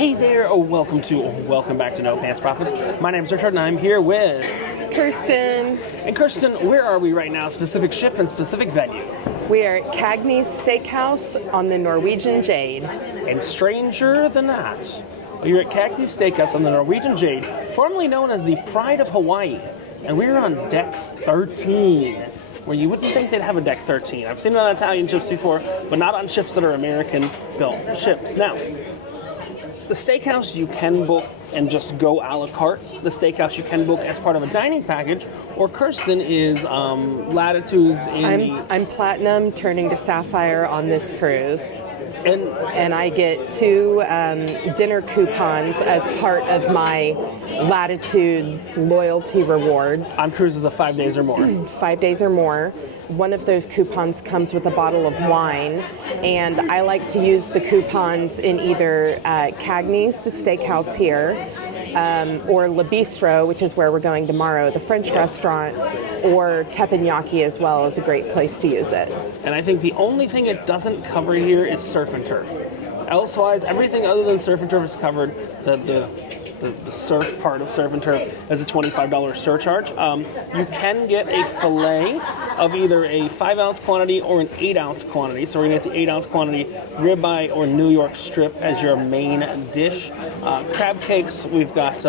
Hey there, welcome back to No Pants Profits. My name is Richard and I'm here with Kirsten. And Kirsten, where are we right now? Specific ship and specific venue. We are at Cagney Steakhouse on the Norwegian Jade. And stranger than that, you're at Cagney Steakhouse on the Norwegian Jade, formerly known as the Pride of Hawaii. And we're on deck 13, where you wouldn't think they'd have a deck 13. I've seen it on Italian ships before, but not on ships that are American-built ships. Now, the steakhouse you can book and just go a la carte. The steakhouse you can book as part of a dining package, or Kirsten is latitudes in I'm platinum turning to sapphire on this cruise. And I get 2 dinner coupons as part of my Latitudes loyalty rewards. on cruises of 5 days or more. 5 days or more. One of those coupons comes with a bottle of wine, and I like to use the coupons in either Cagney's, the steakhouse here, or Le Bistro, which is where we're going tomorrow, the French restaurant, or Teppanyaki as well is a great place to use it. And I think the only thing it doesn't cover here is surf and turf. Elsewise, everything other than surf and turf is covered. The surf part of surf and turf is a $25 surcharge. You can get a fillet of either a 5-ounce quantity or an 8-ounce quantity. So we're gonna get the 8-ounce quantity, ribeye or New York strip as your main dish. Crab cakes, we've got,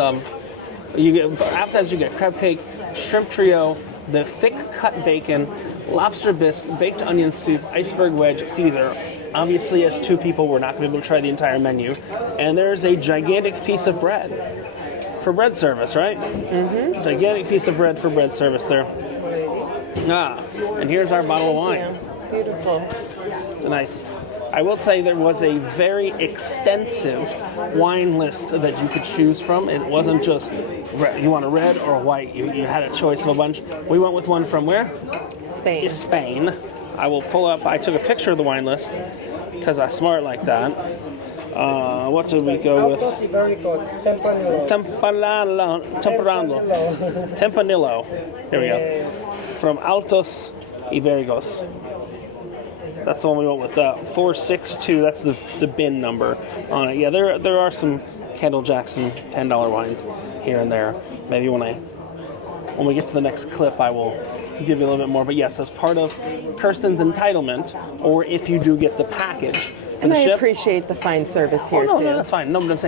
you get appetizers, you get crab cake, shrimp trio, the thick cut bacon, lobster bisque, baked onion soup, iceberg wedge, Caesar. Obviously, as 2 people, we're not going to be able to try the entire menu. And there's a gigantic piece of bread for bread service, right? Mm-hmm. Gigantic piece of bread for bread service there. And here's our bottle of wine. Yeah, beautiful. It's nice. I will say there was a very extensive wine list that you could choose from. It wasn't just you want a red or a white. You had a choice of a bunch. We went with one from where? Spain. Spain. I will pull up. I took a picture of the wine list because I'm smart like that. What did we go with? Tempranillo. Here we go. From Altos Ibéricos. That's the one we went with. 462. That's the bin number on it. Yeah, there are some Kendall Jackson $10 wines here and there. Maybe when we get to the next clip, I will give you a little bit more. But yes, as part of Kirsten's entitlement, or if you do get the package. And I appreciate the fine service here, too. too. No, that's fine. No, but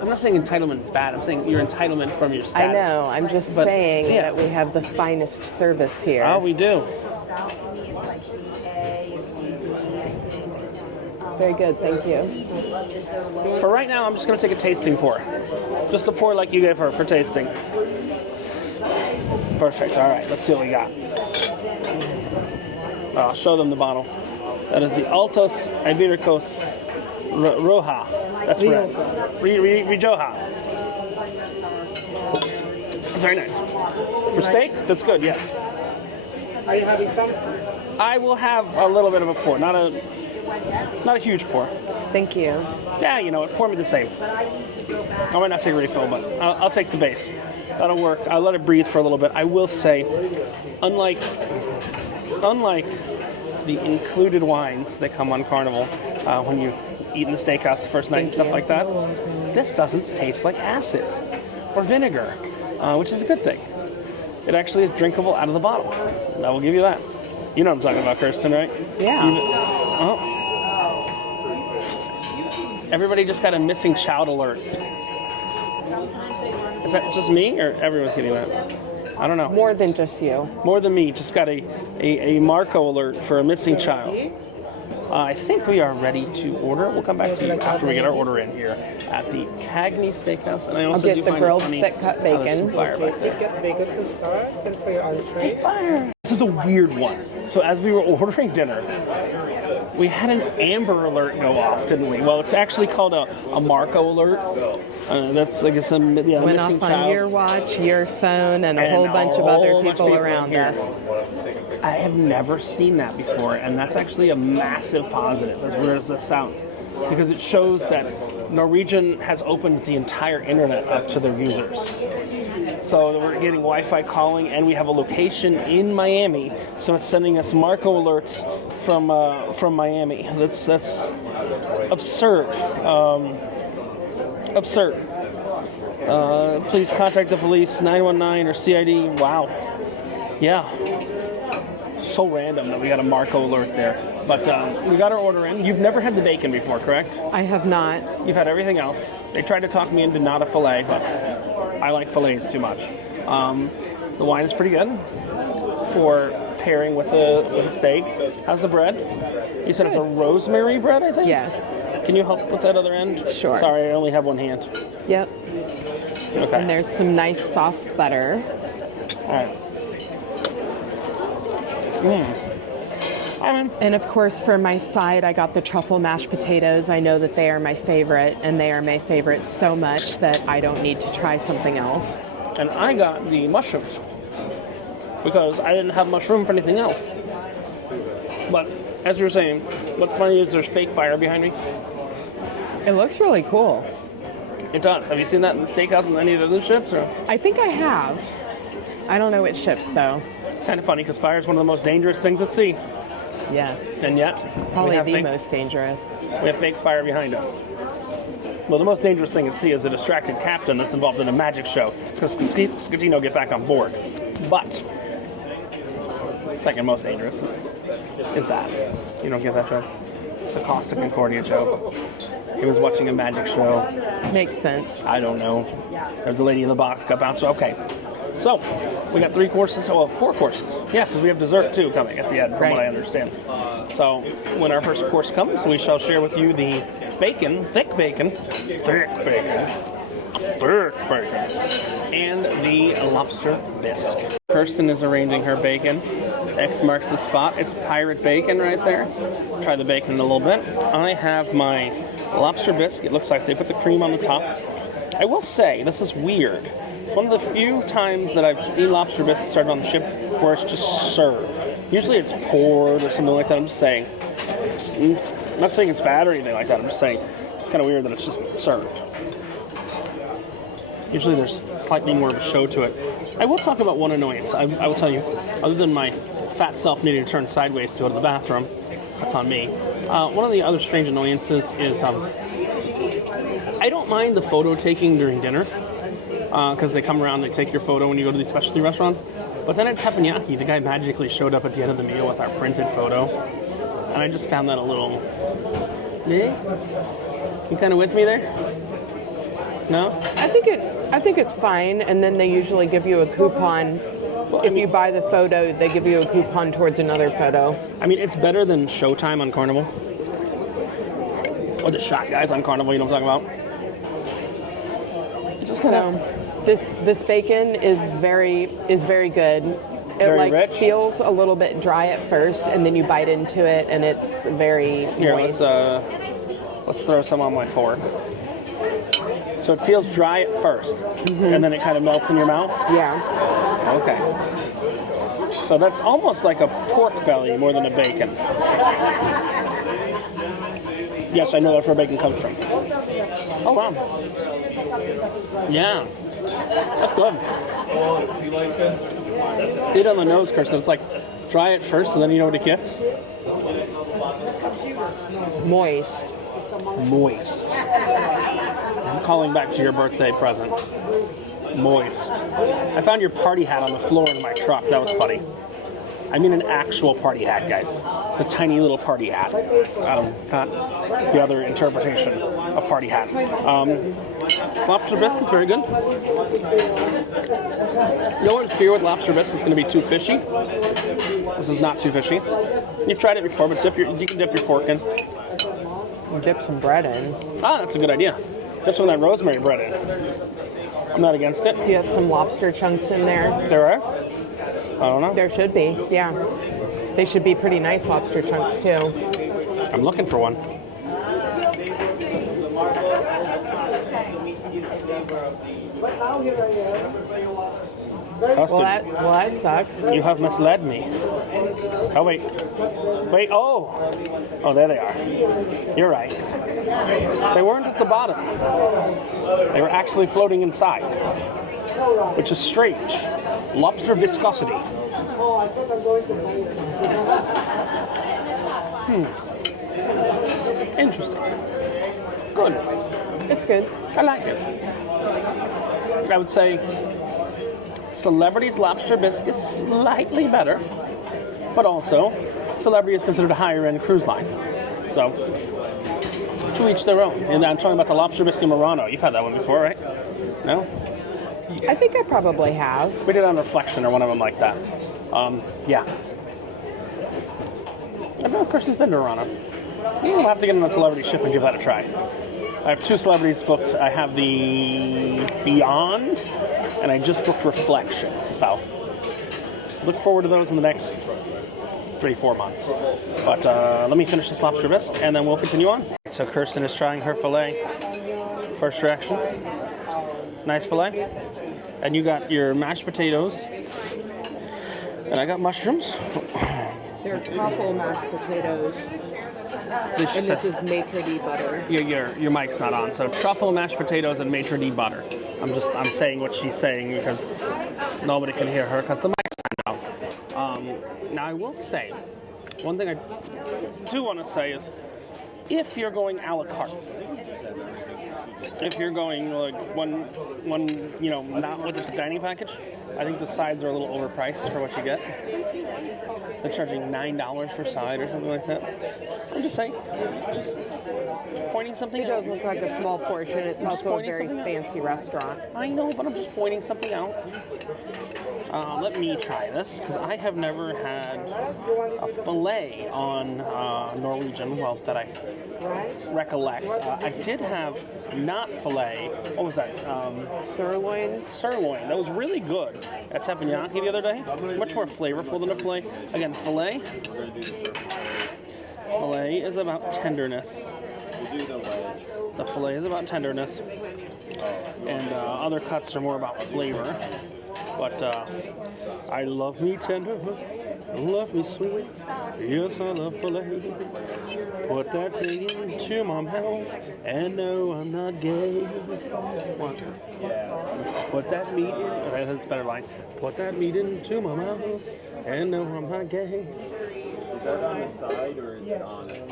I'm not saying entitlement is bad. I'm saying your entitlement from your status. I know. I'm just saying that we have the finest service here. Oh, we do. Very good, thank you. For right now, I'm just going to take a tasting pour. Just a pour like you gave her for tasting. Perfect. All right, let's see what we got. I'll show them the bottle. That is the Altos Ibéricos Roja. That's red. Rioja. That's very nice. For steak, that's good, yes. Are you having some? I will have a little bit of a pour, not a huge pour. Thank you. Yeah, you know what, pour me the same. I might not take a refill, but I'll take the base. That'll work. I'll let it breathe for a little bit. I will say, unlike the included wines that come on Carnival when you eat in the steakhouse the first night and stuff like that, this doesn't taste like acid or vinegar, which is a good thing. It actually is drinkable out of the bottle. I will give you that. You know what I'm talking about, Kirsten, right? Yeah. Everybody just got a missing child alert. Is that just me, or everyone's getting that? I don't know. More than just you. More than me. Just got a Marco alert for a missing child. I think we are ready to order. We'll come back to you after we get our order in here at the Cagney Steakhouse. And I also I'll get the grilled thick cut bacon. Fire back there. Get bacon to start and for your entree. Fire. This is a weird one. So as we were ordering dinner, we had an Amber Alert go off, didn't we? Well, it's actually called a Marco Alert. That's, I guess, Went missing off on child. your watch, your phone, and a whole bunch of other people around here. us. I have never seen that before, and that's actually a massive positive, as weird as this sounds, because it shows that Norwegian has opened the entire internet up to their users. So we're getting Wi-Fi calling, and we have a location in Miami, so it's sending us Marco alerts from Miami. That's absurd. Absurd. Please contact the police, 919 or CID. Wow. Yeah. So random that we got a Marco alert there. But we got our order in. You've never had the bacon before, correct? I have not. You've had everything else. They tried to talk me into not a filet, but I like fillets too much. The wine is pretty good for pairing with a steak. How's the bread? You said it's a rosemary bread, I think? Yes. Can you help with that other end? Sure. Sorry, I only have one hand. Yep. Okay. And there's some nice soft butter. All right. And of course, for my side, I got the truffle mashed potatoes. I know that they are my favorite, and they are my favorite so much that I don't need to try something else. And I got the mushrooms because I didn't have mushroom for anything else. But as you were saying, what's funny is there's fake fire behind me. It looks really cool. It does. Have you seen that in the Steakhouse and any of the other ships? Or? I think I have. I don't know which ships, though. Kind of funny because fire is one of the most dangerous things at sea. Yes. And yet, Probably the most dangerous. We have fake fire behind us. Well, the most dangerous thing at sea is a distracted captain that's involved in a magic show because Scatino get back on board. But second most dangerous is that. You don't get that joke? It's a Costa Concordia joke. He was watching a magic show. Makes sense. I don't know. There's a lady in the box got bounced. Okay. So, we got 3 courses, well, 4 courses. Yeah, because we have dessert too coming at the end, from what I understand. So, when our first course comes, we shall share with you the bacon, thick bacon, and the lobster bisque. Kirsten is arranging her bacon. X marks the spot. It's pirate bacon right there. Try the bacon in a little bit. I have my lobster bisque. It looks like they put the cream on the top. I will say, this is weird. It's one of the few times that I've seen lobster bisque started on the ship where it's just served. Usually it's poured or something like that. I'm just saying. I'm not saying it's bad or anything like that. I'm just saying it's kind of weird that it's just served. Usually there's slightly more of a show to it. I will talk about one annoyance. I will tell you, other than my fat self needing to turn sideways to go to the bathroom, that's on me. One of the other strange annoyances is I don't mind the photo taking during dinner. Because they come around, they take your photo when you go to these specialty restaurants. But then at Teppanyaki, the guy magically showed up at the end of the meal with our printed photo. And I just found that a little... Eh? You kind of with me there? No? I think it's fine, and then they usually give you a coupon. Well, if you buy the photo, they give you a coupon towards another photo. I mean, it's better than Showtime on Carnival. Or the Shot Guys on Carnival, you know what I'm talking about? This bacon is very good. Very rich? Feels a little bit dry at first, and then you bite into it, and it's very moist. Let's throw some on my fork. So it feels dry at first, and then it kind of melts in your mouth? Yeah. Okay. So that's almost like a pork belly more than a bacon. Yes, I know that's where bacon comes from. Oh, wow. Yeah. That's good. Eat on the nose, Kirsten. It's like dry at first, and then you know what it gets? Moist. Moist. I'm calling back to your birthday present. Moist. I found your party hat on the floor in my truck. That was funny. I mean an actual party hat, guys. It's a tiny little party hat. Not the other interpretation of party hat. This lobster bisque is very good. You always fear with lobster bisque it's going to be too fishy. This is not too fishy. You've tried it before, but you can dip your fork in. Dip some bread in. Ah, that's a good idea. Dip some of that rosemary bread in. I'm not against it. Do you have some lobster chunks in there? There are? I don't know. There should be, yeah. They should be pretty nice lobster chunks, too. I'm looking for one. Well, that sucks. You have misled me. Oh, wait. Wait, oh, there they are. You're right. They weren't at the bottom. They were actually floating inside, which is strange. Lobster viscosity. Interesting. Good. It's good. I like it. I would say Celebrity's lobster bisque is slightly better, but also Celebrity is considered a higher end cruise line. So, to each their own. And I'm talking about the lobster bisque in Murano. You've had that one before, right? No? I think I probably have. We did it on Reflection or one of them like that. Yeah. I know Kirsten's been to Murano. We'll have to get on a Celebrity ship and give that a try. I have 2 Celebrities booked. I have the Beyond, and I just booked Reflection. So, look forward to those in the next 3-4 months. But let me finish this lobster bisque, and then we'll continue on. So Kirsten is trying her filet. First reaction. Nice filet. And you got your mashed potatoes. And I got mushrooms. They're truffle mashed potatoes. This is maitre d' butter. Your mic's not on. So truffle mashed potatoes and maitre d' butter. I'm saying what she's saying because nobody can hear her because the mic's not on. Now I will say, one thing I do want to say is, if you're going a la carte, if you're going like one, not with the dining package, I think the sides are a little overpriced for what you get. They're charging $9 per side or something like that. I'm just saying, just pointing something out. It does look like a small portion. It's also a very fancy restaurant. I know, but I'm just pointing something out. Let me try this, because I have never had a filet on Norwegian, well, that I recollect. I did have not filet. What was that? Sirloin. Sirloin. That was really good at teppanyaki the other day. Much more flavorful than a filet. Again, filet is about tenderness. The filet is about tenderness, and other cuts are more about flavor. But I love me tender, love me sweet. Yes, I love filet. Put that thing into my mouth, and no, I'm not gay. What? Put that meat in. Okay, that's a better line. Put that meat into my mouth, and no, I'm not gay. Is that on the side or is it on it?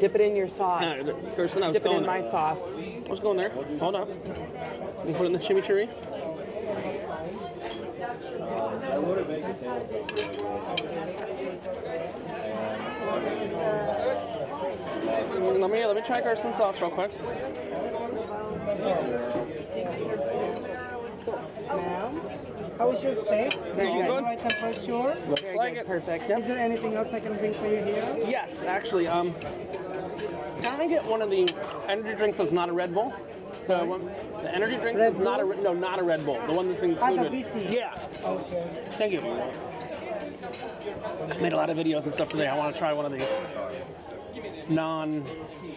Dip it in your sauce. Kirsten, Dip it in my sauce. I was going there. Hold up. You put it in the chimichurri. I would have baked potatoes. Let me try Kirsten's sauce real quick. How is your steak? Very good. Right temperature? Looks like it. Perfect. Is there anything else I can bring for you here? Yes, actually. Can I get one of the energy drinks that's not a Red Bull? The energy drinks that's not a Red Bull. The one that's included. VC. Yeah. Okay. Thank you. Made a lot of videos and stuff today. I want to try one of the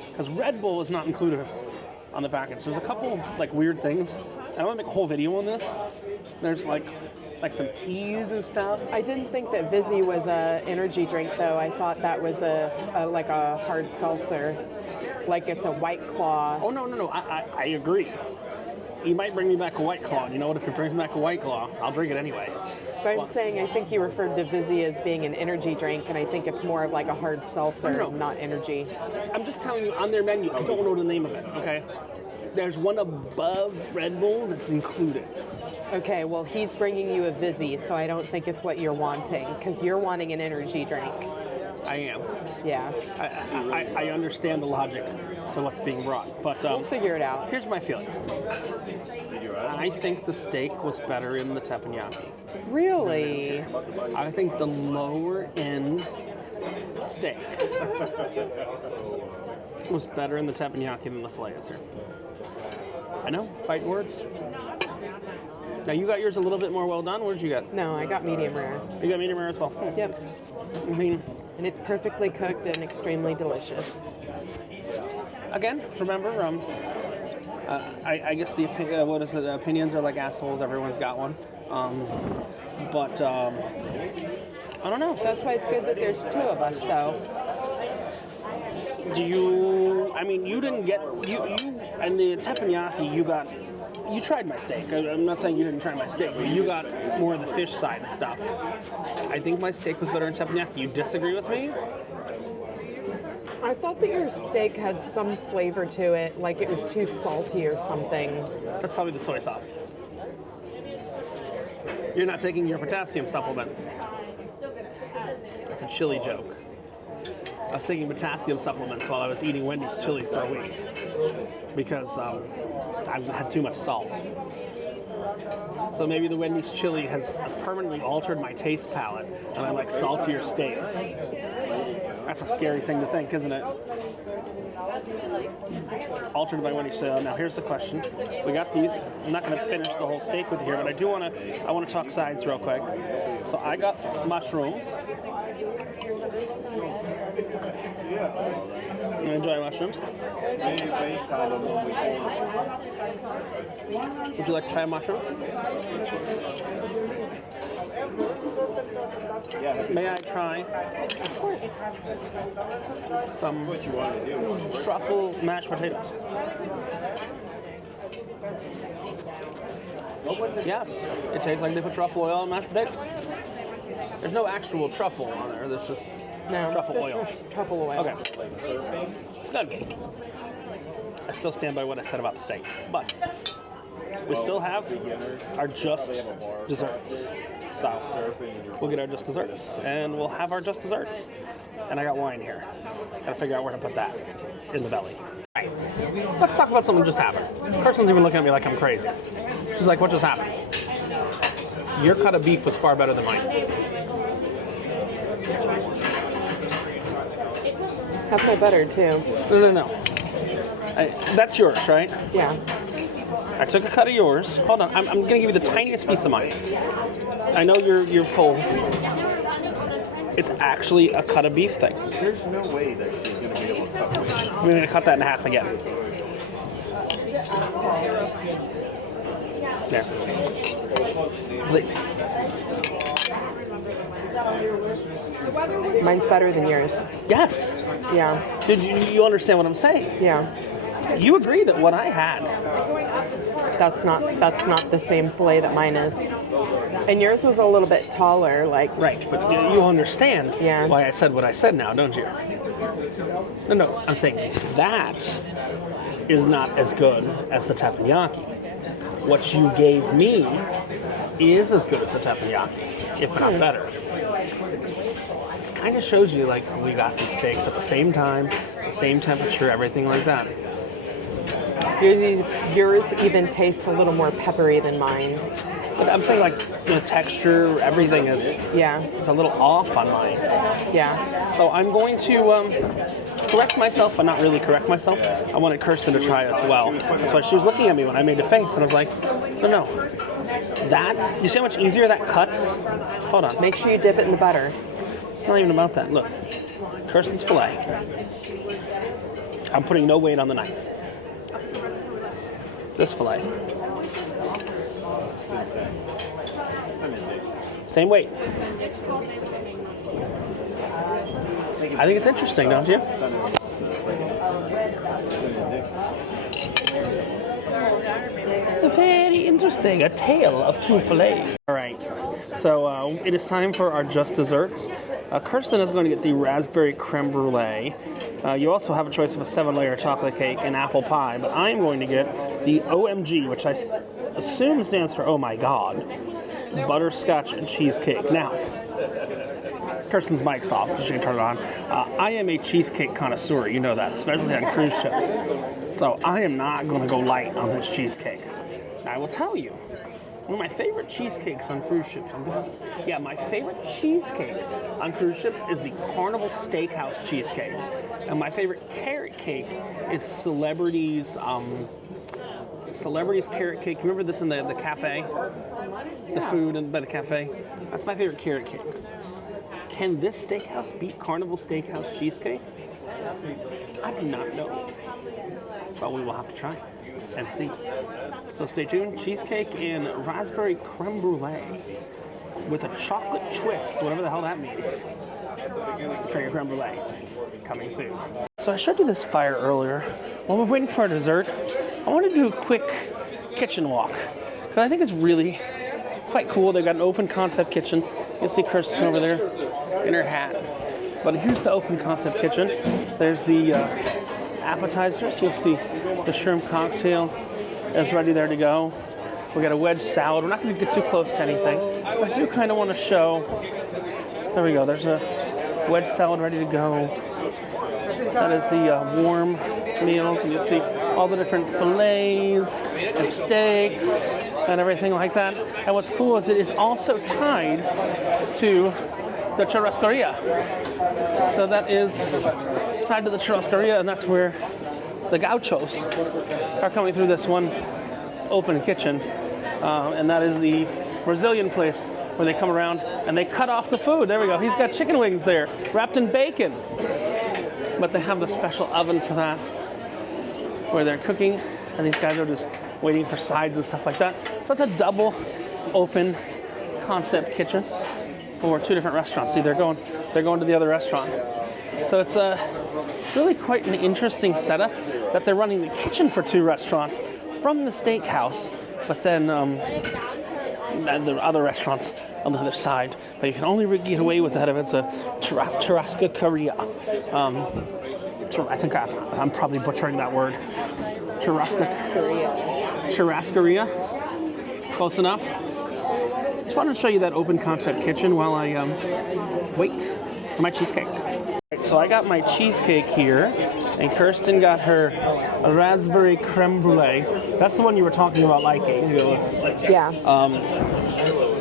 because Red Bull is not included on the package. There's a couple like weird things. I want to make a whole video on this. There's like some teas and stuff. I didn't think that Vizzy was a energy drink though. I thought that was a like a hard seltzer, like it's a White Claw. Oh no! I agree. You might bring me back a White Claw. And you know what? If it brings me back a White Claw, I'll drink it anyway. But I'm saying I think you referred to Vizzy as being an energy drink, and I think it's more of like a hard seltzer, not energy. I'm just telling you, on their menu, I don't know the name of it. Okay. There's one above Red Bull that's included. Okay, well, he's bringing you a Vizzy, so I don't think it's what you're wanting, because you're wanting an energy drink. I am. Yeah. I understand the logic to what's being brought, but We'll figure it out. here's my feeling. I think the steak was better in the teppanyaki. Really? I think the lower end steak was better in the teppanyaki than the filet is here. I know, fighting words. Now you got yours a little bit more well done. What did you get? No, I got medium rare. You got medium rare as well. Yep. I mean, And it's perfectly cooked and extremely delicious. again, remember, I guess the opinions are like assholes. Everyone's got one. But I don't know. That's why it's good that there's 2 of us, though. You didn't get, and the teppanyaki, you tried my steak. I'm not saying you didn't try my steak, but you got more of the fish side of stuff. I think my steak was better in teppanyaki. You disagree with me? I thought that your steak had some flavor to it, like it was too salty or something. That's probably the soy sauce. You're not taking your potassium supplements. That's a chili joke. I was taking potassium supplements while I was eating Wendy's chili for a week because I had too much salt. So maybe the Wendy's chili has permanently altered my taste palate, and I like saltier steaks. That's a scary thing to think, isn't it? Altered by Wendy's chili. Now here's the question: we got these. I'm not going to finish the whole steak with you here, but I do want to. I want to talk sides real quick. So I got mushrooms. You enjoy mushrooms? Would you like to try a mushroom? May I try? Of course. Some truffle mashed potatoes. Yes, it tastes like they put truffle oil on mashed potatoes. There's no actual truffle on there. There's just truffle oil. Truffle oil. Okay. It's good. I still stand by what I said about the steak, but we still have our just desserts. So we'll get our just desserts, and we'll have our just desserts. And I got wine here. Gotta figure out where to put that in the belly. All right. Let's talk about something just happened. Kirsten's even looking at me like I'm crazy. She's like, what just happened? Your cut of beef was far better than mine. Have my butter too. No. That's yours, right? Yeah. I took a cut of yours. Hold on, I'm gonna give you the tiniest piece of mine. I know you're full. It's actually a cut of beef thing. There's no way that she's going to be able to cut away. I'm gonna cut that in half again. There. Please. Mine's better than yours. Yes. Yeah. Did you understand what I'm saying? Yeah. You agree that what I had. That's not the same fillet that mine is. And yours was a little bit taller, like. Right, but you understand why I said what I said now, don't you? No, I'm saying that is not as good as the teppanyaki. What you gave me is as good as the teppanyaki, if not better. This kind of shows you, like, we got these steaks at the same time, the same temperature, everything like that. Yours even tastes a little more peppery than mine. But I'm saying, like, the texture, everything is a little off on mine. Yeah. So I'm going to correct myself, but not really correct myself. I wanted Kirsten to try as well. That's why she was looking at me when I made the face, and I was like, no. That, you see how much easier that cuts? Hold on. Make sure you dip it in the butter. It's not even about that. Look, Kirsten's fillet. I'm putting no weight on the knife. This fillet. Same weight. I think it's interesting, don't you? Very interesting. A tale of two fillets. All right. So it is time for our just desserts. Kirsten is going to get the raspberry creme brulee. You also have a choice of a 7-layer chocolate cake and apple pie, but I'm going to get the OMG, which I assume stands for Oh My God, butterscotch and cheesecake. Now, Kirsten's mic's off, so she can turn it on. I am a cheesecake connoisseur, you know that, especially on cruise ships. So I am not going to go light on this cheesecake. Now, I will tell you, one of my favorite cheesecakes on cruise ships. My favorite cheesecake on cruise ships is the Carnival Steakhouse cheesecake. And my favorite carrot cake is Celebrity's carrot cake. Remember this in the cafe? The food by the cafe? That's my favorite carrot cake. Can this steakhouse beat Carnival Steakhouse cheesecake? I do not know. But we will have to try and see. So stay tuned. Cheesecake and raspberry creme brulee with a chocolate twist, whatever the hell that means. Try your creme brulee. Coming soon. So I showed you this fire earlier. While we're waiting for our dessert, I want to do a quick kitchen walk. Because I think it's really quite cool. They've got an open concept kitchen. You'll see Kirsten over there in her hat. But here's the open concept kitchen. There's the appetizers. You'll see the shrimp cocktail is ready there to go. We got a wedge salad. We're not going to get too close to anything. But I do kind of want to show. There we go. There's a wedge salad ready to go. That is the warm meals, and you'll see all the different fillets and steaks and everything like that. And what's cool is it is also tied to the churrascaria. So that is tied to the churrascaria, and that's where the gauchos are coming through this one open kitchen. And that is the Brazilian place where they come around and they cut off the food. There we go. He's got chicken wings there, wrapped in bacon. But they have the special oven for that, where they're cooking, and these guys are just waiting for sides and stuff like that. So it's a double open concept kitchen for two different restaurants. See, they're going to the other restaurant. So it's really quite an interesting setup that they're running the kitchen for two restaurants from the Steakhouse, but then the other restaurants on the other side. But you can only get away with that if it's a churrascaria. I think I'm probably butchering that word. Churrascaria. Close enough. Just wanted to show you that open concept kitchen while I wait for my cheesecake. So I got my cheesecake here, and Kirsten got her raspberry creme brulee. That's the one you were talking about liking. Yeah.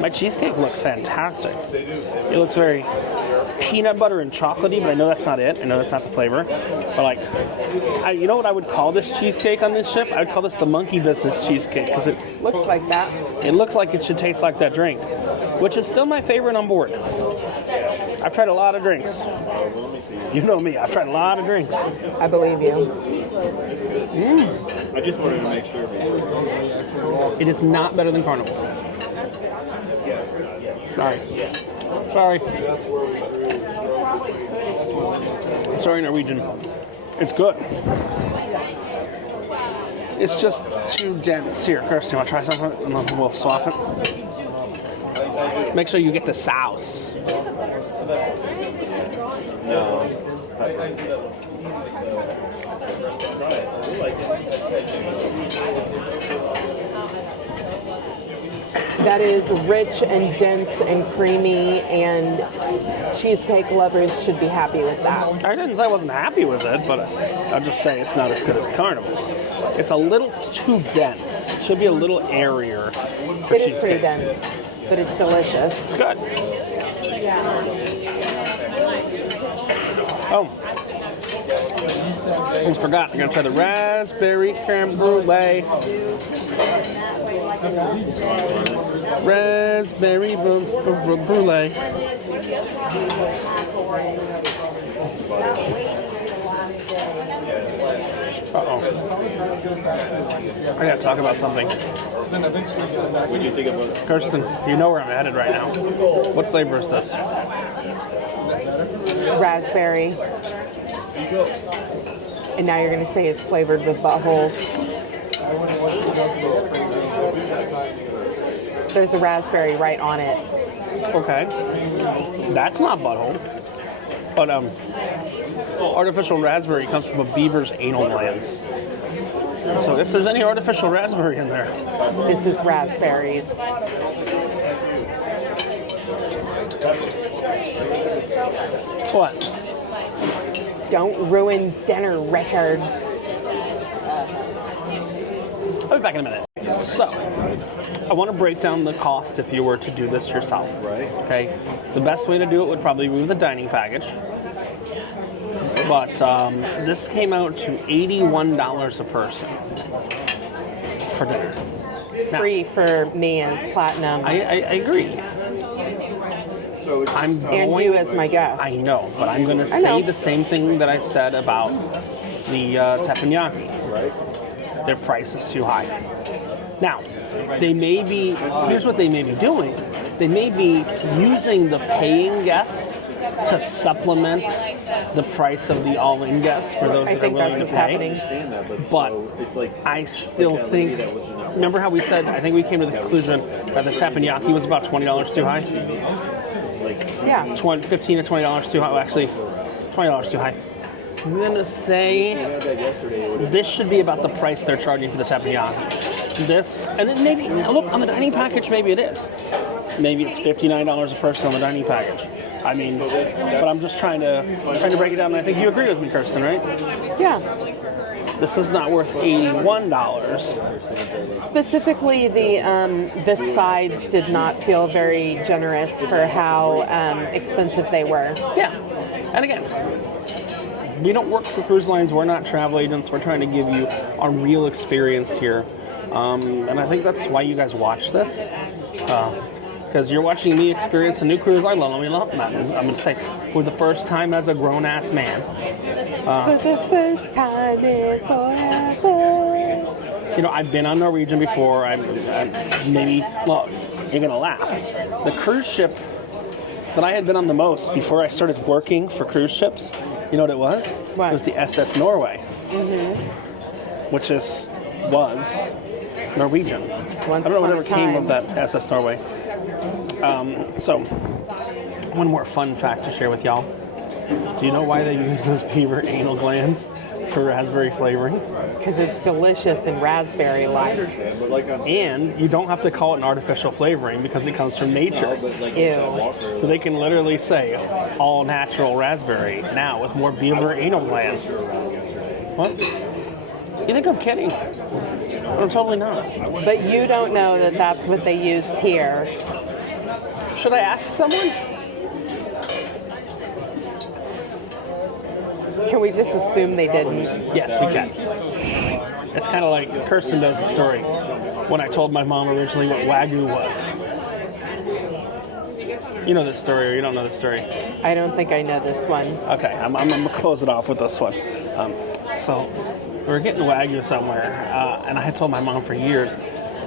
My cheesecake looks fantastic. It looks very peanut butter and chocolatey, but I know that's not it. I know that's not the flavor. But like, you know what I would call this cheesecake on this ship? I would call this the monkey business cheesecake, because it Looks like that. It looks like it should taste like that drink, which is still my favorite on board. I've tried a lot of drinks. You know me, I've tried a lot of drinks. I believe you. I just wanted to make sure. It is not better than Carnival's. Sorry, Norwegian. It's good. It's just too dense. Here, Kirsten, you want to try something? And then we'll swap it. Make sure you get the sauce. No. That is rich and dense and creamy, and cheesecake lovers should be happy with that. I didn't say I wasn't happy with it, but I'll just say it's not as good as Carnival's. It's a little too dense. It should be a little airier for It cheesecake. is pretty dense, but it's delicious. It's good. Oh. Almost forgot. I'm going to try the raspberry creme brulee. Raspberry brulee. Uh-oh. I got to talk about something. What do you think about it? Kirsten, you know where I'm headed right now. What flavor is this? Raspberry. And now you're going to say it's flavored with buttholes. There's a raspberry right on it. Okay. That's not butthole. But artificial raspberry comes from a beaver's anal glands. So if there's any artificial raspberry in there. This is raspberries. What? Don't ruin dinner, Richard. I'll be back in a minute. So, I want to break down the cost if you were to do this yourself. Right. Okay? The best way to do it would probably be with a dining package. But this came out to $81 a person for dinner. Now, Free for me as platinum. I agree. So it's I'm and going, you as my guest. I know, but I'm going to I know. say the same thing that I said about the teppanyaki. right. Their price is too high. Now, they may be, here's what they may be doing. They may be using the paying guest to supplement the price of the all-in guest for those I that are think willing that's to what's pay. happening. But it's like I still think. Remember how we said? I think we came to the conclusion that the teppanyaki was about $20 too high. Yeah. 15 to $20 too high. Well, actually, $20 too high. I'm gonna say this should be about the price they're charging for the teppanyaki. This, and then maybe look on the dining package. Maybe it is. Maybe it's $59 a person on the dining package. I mean, but I'm just trying to break it down. And I think you agree with me, Kirsten, right? Yeah. This is not worth $81. Specifically, the sides did not feel very generous for how expensive they were. Yeah, and again, we don't work for cruise lines. We're not travel agents. We're trying to give you a real experience here, and I think that's why you guys watch this. Because you're watching me experience a new cruise line. I'm going to say, for the first time as a grown-ass man. For the first time in forever. You know, I've been on Norwegian before. You're going to laugh. The cruise ship that I had been on the most before I started working for cruise ships, you know what it was? What? It was the SS Norway. Which was Norwegian. Once I don't know upon whatever a came of time. that SS Norway. So, one more fun fact to share with y'all. Do you know why they use those beaver anal glands for raspberry flavoring? Because it's delicious and raspberry-like. And you don't have to call it an artificial flavoring because it comes from nature. Ew. So they can literally say all natural raspberry now with more beaver anal glands. What? You think I'm kidding? But I'm totally not. But you don't know that that's what they used here. Should I ask someone? Can we just assume they didn't? Yes, we can. It's kind of like Kirsten knows the story. When I told my mom originally what Wagyu was. You know this story or you don't know this story? I don't think I know this one. Okay, I'm going to close it off with this one. So we were getting Wagyu somewhere, and I had told my mom for years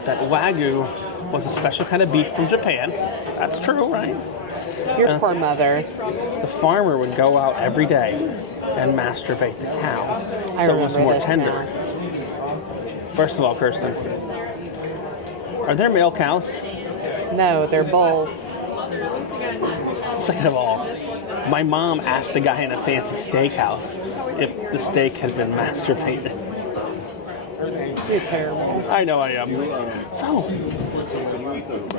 that Wagyu was a special kind of beef from Japan. That's true, right? Your poor mother. The farmer would go out every day and masturbate the cow, so it was more tender. First of all, Kirsten, are there male cows? No, they're bulls. Second of all, my mom asked the guy in a fancy steakhouse if the steak had been masturbated. You're terrible. I know I am. So,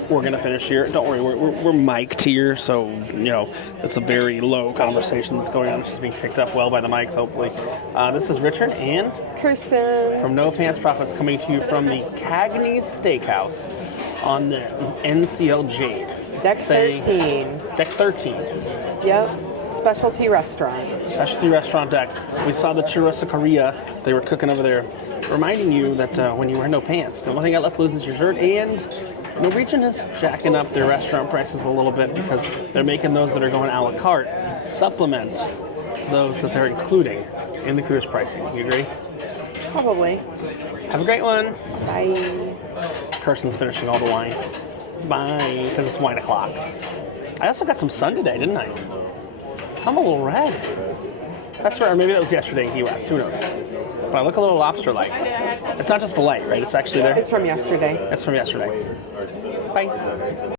we're going to finish here. Don't worry, we're mic'd here, so, you know, it's a very low conversation that's going on. It's just being picked up well by the mics, hopefully. This is Richard and Kirsten. from No Pants Profits coming to you from the Cagney Steakhouse on the NCL Jade. Deck 13. Deck 13. Yep. Specialty restaurant. Specialty restaurant deck. We saw the churrascaria they were cooking over there, reminding you that when you wear no pants, the only thing I left loose is your shirt. And Norwegian is jacking up their restaurant prices a little bit because they're making those that are going a la carte supplement those that they're including in the cruise pricing. You agree? Probably. Have a great one. Bye. Kirsten's finishing all the wine. Bye, because it's wine o'clock. I also got some sun today, didn't I? I'm a little red. That's right, or maybe that was yesterday in Key West. Who knows? But I look a little lobster-like. It's not just the light, right? It's actually there. It's from yesterday. It's from yesterday. Bye.